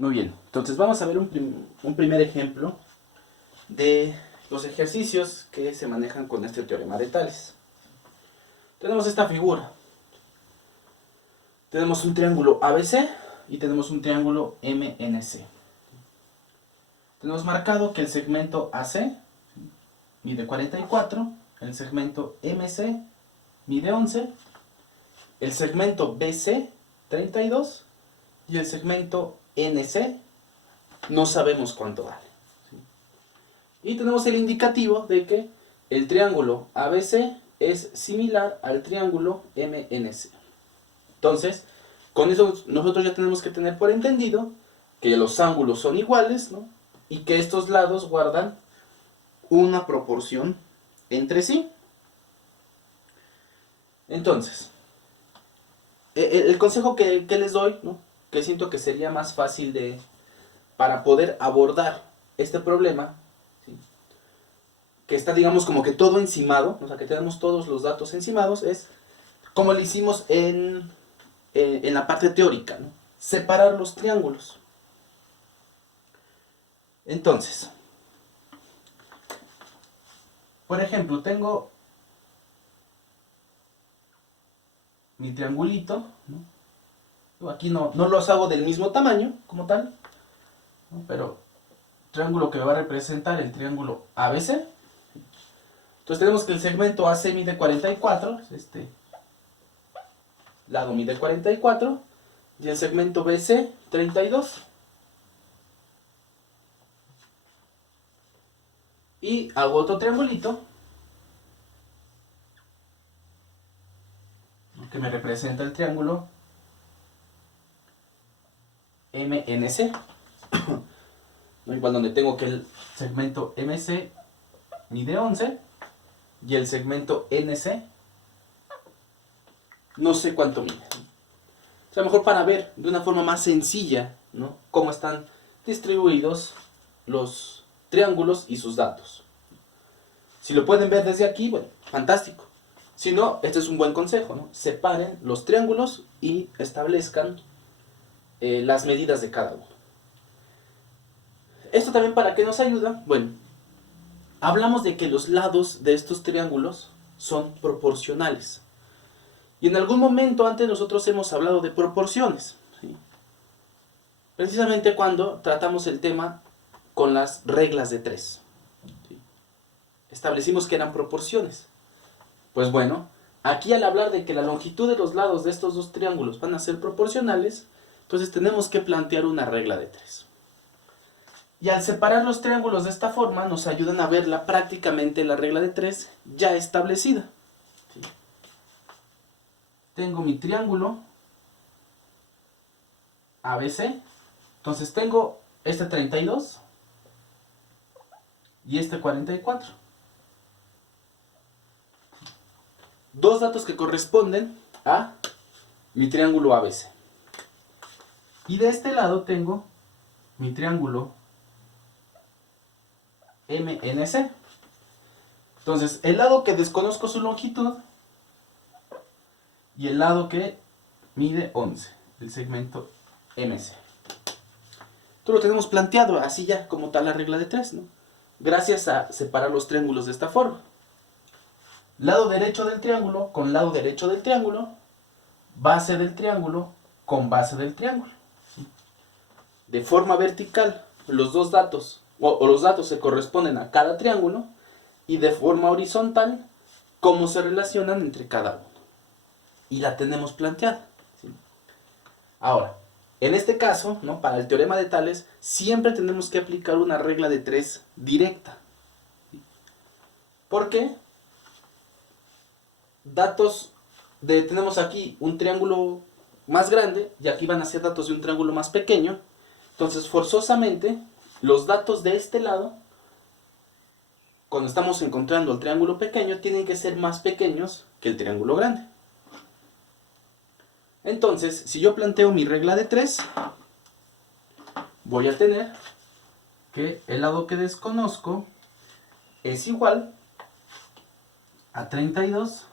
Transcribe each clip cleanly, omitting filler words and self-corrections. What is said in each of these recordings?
Muy bien, entonces vamos a ver un primer ejemplo de los ejercicios que se manejan con este teorema de Tales. Tenemos esta figura. Tenemos un triángulo ABC y tenemos un triángulo MNC. Tenemos marcado que el segmento AC mide 44, el segmento MC mide 11, el segmento BC 32 y el segmento NC no sabemos cuánto vale. Y tenemos el indicativo de que el triángulo ABC es similar al triángulo MNC. Entonces, con eso nosotros ya tenemos que tener por entendido que los ángulos son iguales, ¿no? Y que estos lados guardan una proporción entre sí. Entonces, el consejo que les doy, ¿no? Que siento que sería más fácil para poder abordar este problema, ¿sí? Que está, digamos, como que todo encimado, o sea, que tenemos todos los datos encimados, es como lo hicimos en la parte teórica, ¿no? Separar los triángulos. Entonces, por ejemplo, tengo mi triangulito, ¿no? Aquí no los hago del mismo tamaño, como tal, ¿no? Pero triángulo que me va a representar el triángulo ABC. Entonces tenemos que el segmento AC mide 44, este lado mide 44, y el segmento BC 32. Y hago otro triangulito que me representa el triángulo MNC. ¿No? Igual donde tengo que el segmento MC mide 11 y el segmento NC no sé cuánto mide. O sea, mejor para ver de una forma más sencilla, ¿no? Cómo están distribuidos los triángulos y sus datos. Si lo pueden ver desde aquí, bueno, fantástico. Si no, este es un buen consejo, ¿no? Separen los triángulos y establezcan las medidas de cada uno. ¿Esto también para qué nos ayuda? Bueno, hablamos de que los lados de estos triángulos son proporcionales. Y en algún momento antes nosotros hemos hablado de proporciones, ¿sí? Precisamente cuando tratamos el tema con las reglas de 3. ¿Sí? Establecimos que eran proporciones. Pues bueno, aquí al hablar de que la longitud de los lados de estos dos triángulos van a ser proporcionales, entonces tenemos que plantear una regla de 3. Y al separar los triángulos de esta forma nos ayudan a verla prácticamente la regla de 3 ya establecida. ¿Sí? Tengo mi triángulo ABC, entonces tengo este 32 y este 44. Dos datos que corresponden a mi triángulo ABC. Y de este lado tengo mi triángulo MNC. Entonces, el lado que desconozco su longitud y el lado que mide 11, el segmento MC. Esto lo tenemos planteado así ya, como tal la regla de 3, ¿no? Gracias a separar los triángulos de esta forma. Lado derecho del triángulo con lado derecho del triángulo, base del triángulo con base del triángulo. De forma vertical, los dos datos, o los datos se corresponden a cada triángulo, y de forma horizontal, cómo se relacionan entre cada uno. Y la tenemos planteada. ¿Sí? Ahora, en este caso, ¿no? Para el teorema de Tales, siempre tenemos que aplicar una regla de 3 directa. ¿Sí? ¿Por qué? Tenemos aquí un triángulo más grande y aquí van a ser datos de un triángulo más pequeño. Entonces, forzosamente, los datos de este lado, cuando estamos encontrando el triángulo pequeño, tienen que ser más pequeños que el triángulo grande. Entonces, si yo planteo mi regla de 3, voy a tener que el lado que desconozco es igual a 32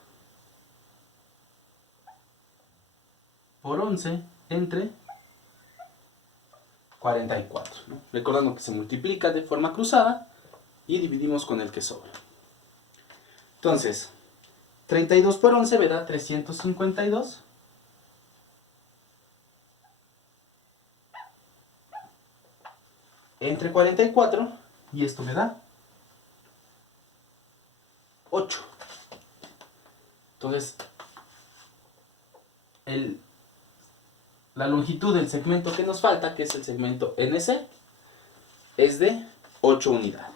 por 11 entre 44, ¿no? Recordando que se multiplica de forma cruzada y dividimos con el que sobra. Entonces, 32 por 11 me da 352. Entre 44 y esto me da 8. Entonces, la longitud del segmento que nos falta, que es el segmento NC, es de 8 unidades.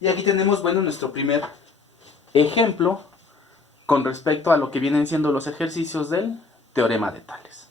Y aquí tenemos, bueno, nuestro primer ejemplo con respecto a lo que vienen siendo los ejercicios del teorema de Tales.